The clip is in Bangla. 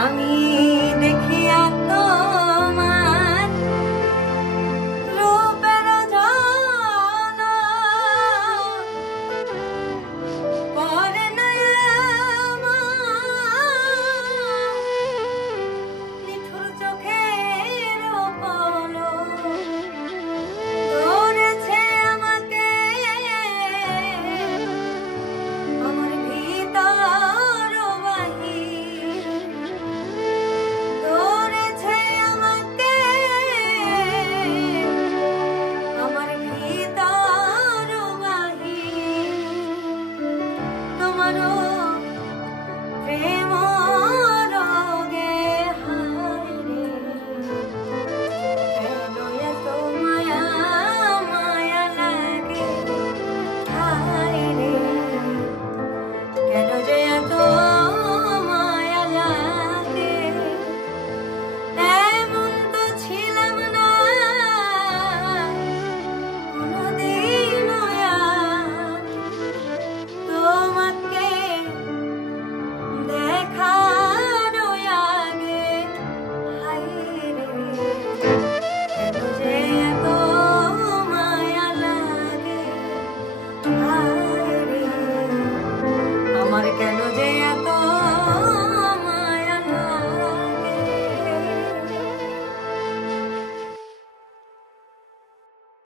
আমি দেখিয়া তোমার রূপের ঝলক পরে না নিঠুর চোখের পলক ধরেছে আমাকে আমার ভিতর বাহির ধরেছে আমাকে আমার ভিতর বাহির তোমারও প্রেম রোগে হায় রে কেন এত মায়া মায়া লাগে হায় রে কেন যে এত মায়া লাগে এমন তো ছিলাম না কোনদিনও আর তোমাকে দেখার আগে হায় রে কেন যে এত মায়া লাগে হায় রে আমার কেন যে